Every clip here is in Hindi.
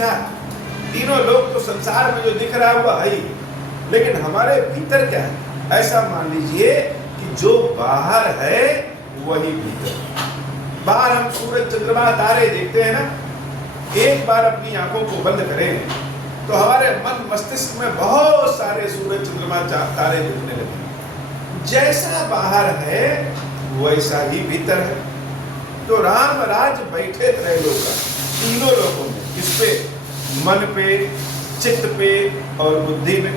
क्या? तीनों लोग तो संसार में जो दिख रहा है वह है ही, लेकिन हमारे भीतर क्या है? ऐसा मान लीजिए कि जो बाहर है वही भीतर। बाहर हम सूरज चंद्रमा तारे देखते हैं ना, एक बार अपनी आंखों को बंद करें तो हमारे मन मस्तिष्क में बहुत सारे सूरज चंद्रमा तारे दिखने लगे। जैसा बाहर है वैसा ही भीतर है। तो राम राज बैठे त्रैलोक का, तीनों लोगों में, किस पे? मन पे, चित्त पे और बुद्धि में।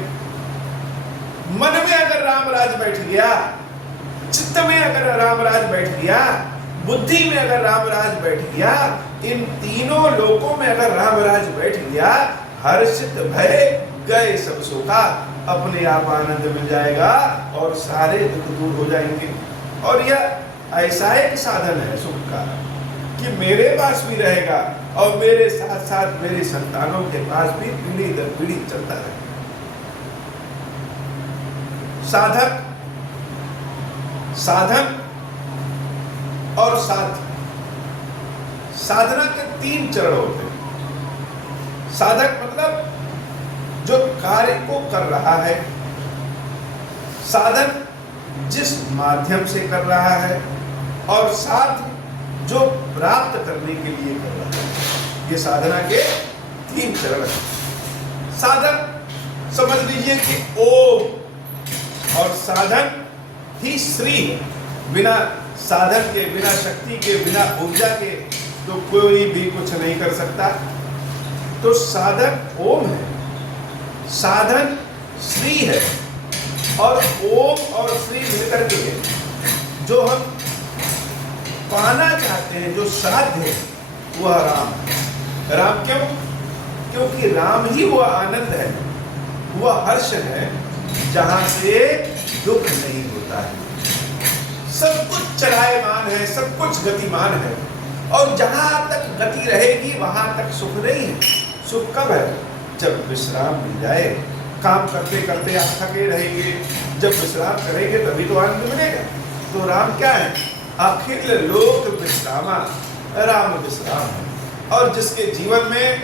मन में अगर राम राज बैठ गया, चित्त में अगर राम राज बैठ गया, बुद्धि में अगर राम राज बैठ गया, इन तीनों लोकों में अगर राम राज बैठ गया, हर्षित भय गए सब शोका, अपने आप आनंद मिल जाएगा और सारे दुख दूर हो जाएंगे। और यह ऐसा एक साधन है सुख का कि मेरे पास भी रहेगा और मेरे साथ साथ मेरे संतानों के पास भी पीढ़ी दर पीढ़ी चलता है। साधक, साधन और साध। साधना के 3 चरण होते हैं। साधक मतलब जो कार्य को कर रहा है, साधन जिस माध्यम से कर रहा है, और साध जो प्राप्त करने के लिए कर रहा है। ये साधना के 3 चरण हैं। साधन समझ लीजिए कि ओम और साधन ही श्री है। बिना साधन के, बिना शक्ति के, बिना ऊर्जा के तो कोई भी कुछ नहीं कर सकता। तो साधक ओम है, साधन श्री है, और ओम और श्री मिलकर के जो हम पाना चाहते हैं, जो साध्य है, वह राम है। राम क्यों? क्योंकि राम ही वह आनंद है, वह हर्ष है जहां से दुख नहीं होता है। सब कुछ चलायमान है, सब कुछ गतिमान है, और जहां तक गति रहेगी वहां तक सुख नहीं है। सुख कब है? जब विश्राम मिल जाए। काम करते करते आप थके रहेंगे, जब विश्राम करेंगे तभी तो आनंद मिलेगा। तो राम क्या है? अखिल लोक विश्रामा, राम विश्राम है। और जिसके जीवन में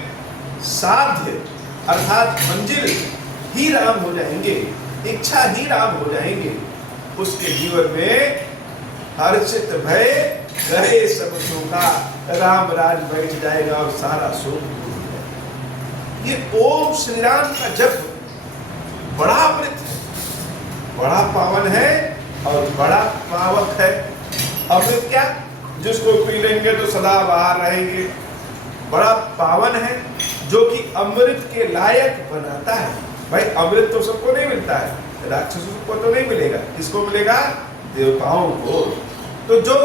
साध्य अर्थात मंजिल ही राम हो जाएंगे, इच्छा ही राम हो जाएंगे, उसके जीवन में हर्षित भय गए सब शोका, राम राज बैठ जाएगा और सारा शोक दूर हो जाएगा। ये ओम श्री राम का जप बड़ा अमृत है, बड़ा पावन है और बड़ा पावक है। अमृत क्या? जिसको पी लेंगे तो सदा बाहर रहेंगे। बड़ा पावन है जो कि अमृत के लायक बनाता है। भाई अमृत तो सबको नहीं मिलता है, राक्षसों को तो नहीं मिलेगा, किसको मिलेगा? देवताओं को। तो जो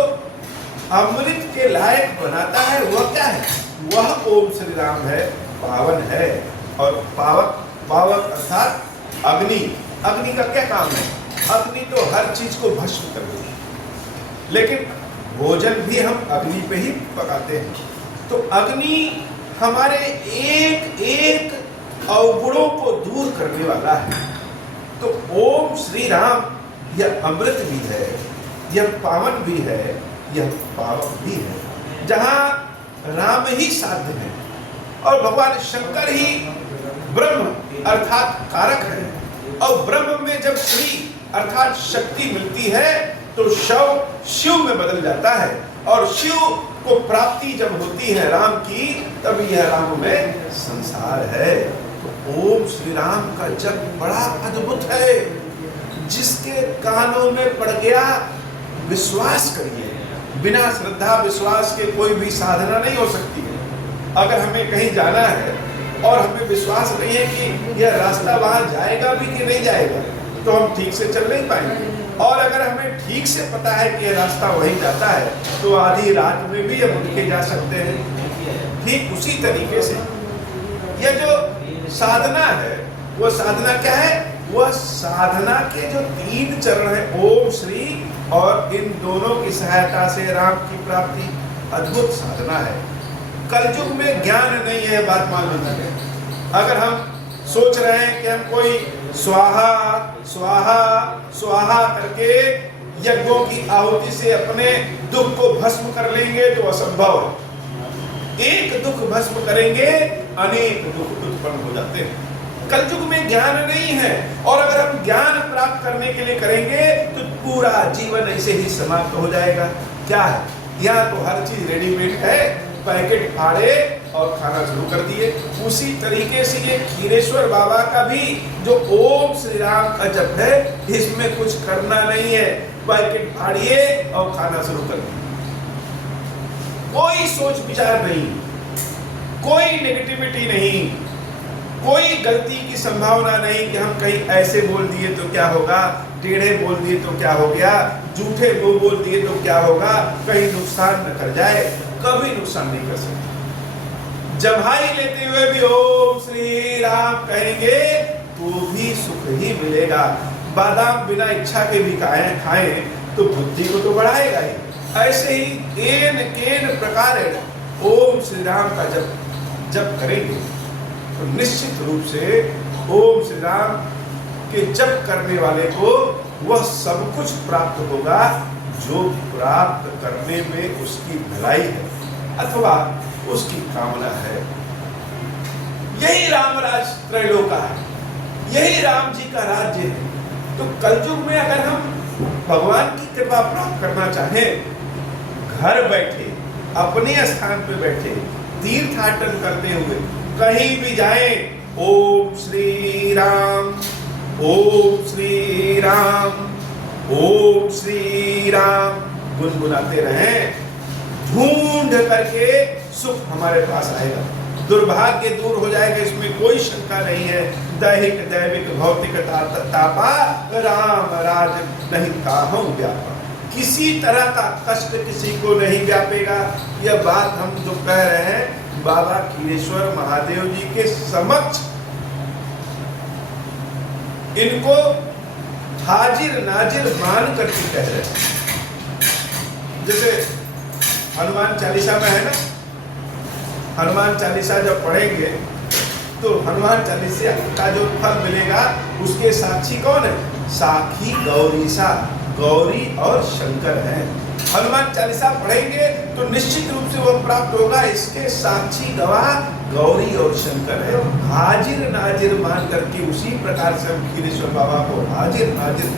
अमृत के लायक बनाता है वह क्या है? वह ओम श्री राम है, पावन है। और पावक, पावक अर्थात अग्नि। अग्नि का क्या काम है? अग्नि तो हर चीज को भस्म कर देती है, लेकिन भोजन भी हम अग्नि पे ही पकाते हैं। तो अग्नि हमारे एक एक अवगुणों को दूर करने वाला है। तो ओम श्री राम यह अमृत भी है, यह पावन भी है, यह पावक भी है। जहां राम ही साध्य है और भगवान शंकर ही ब्रह्म अर्थात कारक है, और ब्रह्म में जब श्री अर्थात शक्ति मिलती है तो शव शिव में बदल जाता है, और शिव को प्राप्ति जब होती है राम की, तब यह राम में संसार है। तो ओम श्री राम का जप बड़ा अद्भुत है। जिसके कानों में पड़ गया, विश्वास करिए, बिना श्रद्धा विश्वास के कोई भी साधना नहीं हो सकती है। अगर हमें कहीं जाना है और हमें विश्वास नहीं है कि यह रास्ता वहां जाएगा भी कि नहीं जाएगा, तो हम ठीक से चल नहीं पाएंगे। और अगर हमें ठीक से पता है कि यह रास्ता वहीं जाता है, तो आधी रात में भी हम उठ के जा सकते हैं। ठीक उसी तरीके से यह जो साधना है, वह साधना क्या है? वह साधना के जो 3 चरण है, ओम श्री और इन दोनों की सहायता से राम की प्राप्ति, अद्भुत साधना है। कलयुग में ज्ञान नहीं है, बात मान लीजिए। अगर हम सोच रहे हैं कि हम कोई स्वाहा स्वाहा स्वाहा करके यज्ञों की आहुति से अपने दुख को भस्म कर लेंगे तो असंभव है। एक दुख भस्म करेंगे अनेक दुख उत्पन्न हो जाते हैं। कलयुग में ज्ञान नहीं है, और अगर हम ज्ञान प्राप्त करने के लिए करेंगे तो पूरा जीवन ऐसे ही समाप्त हो जाएगा। क्या है, यहाँ तो हर चीज रेडीमेड है, पैकेट फाड़े और खाना शुरू कर दिए। उसी तरीके से ये खीरेश्वर बाबा का भी जो ओम श्री राम का जप है, इसमें कुछ करना नहीं है, पैकेट फाड़िए और खाना शुरू कर दिए। कोई सोच विचार नहीं, कोई नेगेटिविटी नहीं, कोई गलती की संभावना नहीं कि हम कहीं ऐसे बोल दिए तो क्या होगा, टेढ़े बोल दिए तो क्या हो गया, झूठे बोल दिए तो क्या होगा, कहीं नुकसान न कर जाए। कभी नुकसान नहीं कर सकते। जम्हाई लेते हुए भी ओम श्री राम कहेंगे तो भी सुख ही मिलेगा। बादाम बिना इच्छा के भी खाएं तो बुद्धि को तो बढ़ाएगा ही। ऐसे ही एन केन प्रकार ओम श्री राम का जप करेंगे तो निश्चित रूप से ओम श्री राम के जप करने वाले को वह सब कुछ प्राप्त होगा जो प्राप्त करने में उसकी भलाई है अथवा उसकी कामना है। यही रामराज त्रैलोका है, यही राम जी का राज्य है। तो कलयुग में अगर हम भगवान की कृपा प्राप्त करना चाहें, घर बैठे अपने स्थान पे बैठे तीर्थाटन करते हुए कहीं भी जाएं, ओम श्री राम, ओम श्री राम, ओम श्री राम गुनगुनाते रहें, ढूंढ करके सुख हमारे पास आएगा, दुर्भाग्य दूर हो जाएगा, इसमें कोई शंका नहीं है। दैहिक दैविक भौतिक तापा राम राज नहीं काहू व्यापा। किसी तरह का कष्ट किसी को नहीं व्यापेगा। यह बात हम जो कह रहे हैं बाबा खीरेश्वर महादेव जी के समक्ष इनको हाजिर नाजिर मान करके कह रहे हैं। जैसे हनुमान चालीसा में है ना, हनुमान चालीसा जब पढ़ेंगे तो हनुमान चालीसा का जो फल मिलेगा उसके साक्षी कौन है? साखी गौरीसा, गौरी और शंकर है। हनुमान चालीसा पढ़ेंगे तो निश्चित रूप से वह प्राप्त होगा, इसके साक्षी गवाह गौरी और शंकर है। हाजिर नाजिर मान करके उसी प्रकार से हम खीरेश्वर बाबा को हाजिर नाजिर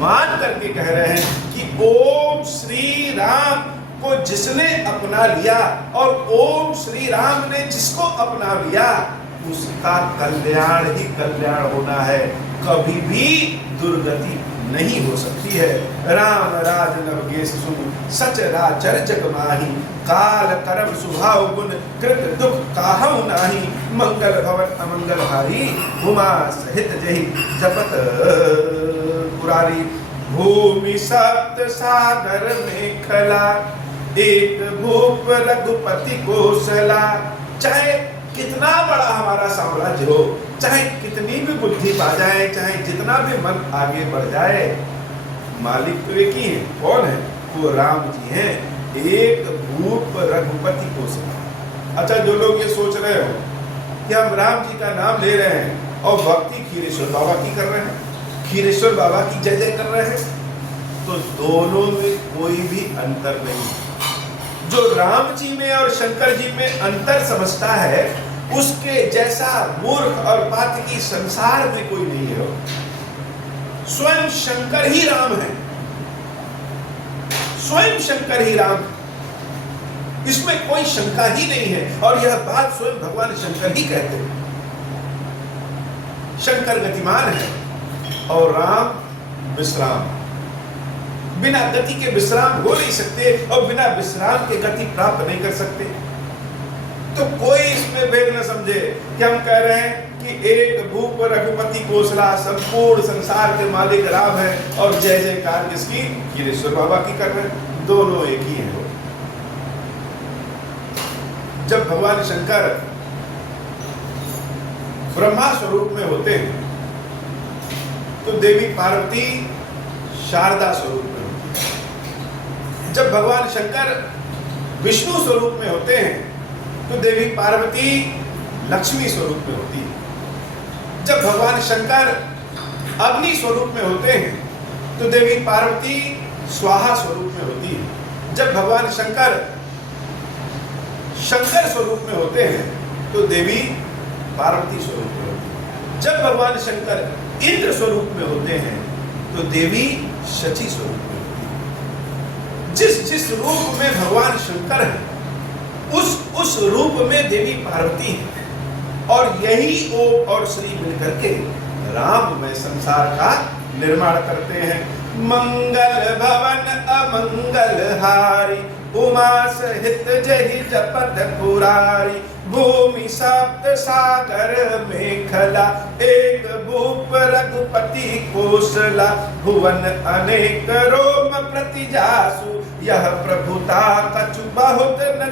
मान करके कह रहे हैं कि ओम श्री राम को जिसने अपना लिया और ओम श्री राम ने जिसको अपना लिया उसका कल्याण ही कल्याण होना है, कभी भी दुर्गति नहीं हो सकती है। राम राज नवगेश सुन सच राचर जग माही, काल करम सुभाव गुण कृत दुख काहू नाही, मंगल भवन अमंगल हारी उमा सहित जही जपत पुरारी। भूमि सप्त सागर में खला, एक भूप रघुपति कौशला। चाहे कितना बड़ा हमारा साम्राज्य हो, चाहे कितनी भी बुद्धि पा जाए, चाहे जितना भी मन आगे बढ़ जाए, मालिक तो एक ही है। कौन है? वो राम जी हैं। एक भूप रघुपति कौशला। अच्छा, जो लोग ये सोच रहे हो कि हम राम जी का नाम ले रहे हैं और भक्ति खीरेश्वर बाबा की कर रहे हैं, खीरेश्वर बाबा की जय जय कर रहे हैं, तो दोनों में कोई भी अंतर नहीं। जो राम जी में और शंकर जी में अंतर समझता है उसके जैसा मूर्ख और पातकी संसार में कोई नहीं है। स्वयं शंकर ही राम है, स्वयं शंकर ही राम, इसमें कोई शंका ही नहीं है। और यह बात स्वयं भगवान शंकर ही कहते हैं। शंकर गतिमान है और राम विश्राम। बिना गति के विश्राम हो नहीं सकते और बिना विश्राम के गति प्राप्त नहीं कर सकते। तो कोई इसमें भेद न समझे कि हम कह रहे हैं कि एक भूप रघुपति कौशला, संपूर्ण संसार के मालिक राम है और जय जयकार किसकी? खीरेश्वर बाबा की कर रहे हैं। दोनों एक ही हैं। जब भगवान शंकर ब्रह्मा स्वरूप में होते हैं तो देवी पार्वती शारदा स्वरूप में होती है। जब भगवान शंकर विष्णु स्वरूप में होते हैं तो देवी पार्वती लक्ष्मी स्वरूप में होती है। जब भगवान शंकर अग्नि स्वरूप में होते हैं तो देवी पार्वती स्वाहा स्वरूप में होती है। जब भगवान शंकर शंकर स्वरूप में होते हैं तो देवी पार्वती स्वरूप में होती है। जब भगवान शंकर इंद्र स्वरूप में होते हैं तो देवी शची स्वरूप में होती है। जिस जिस रूप में भगवान शंकर है उस रूप में देवी पार्वती है, और यही ओम और श्री मिलकर के राममय संसार का निर्माण करते हैं। मंगल भवन अमंगल हारी, उमा सहित जहि जपत पुरारी, भूमि सप्त सागर मेखला, एक भूप रघुपति कोसला, भुवन अनेक रोम प्रति जासु, यह प्रभुता कछु बहुत न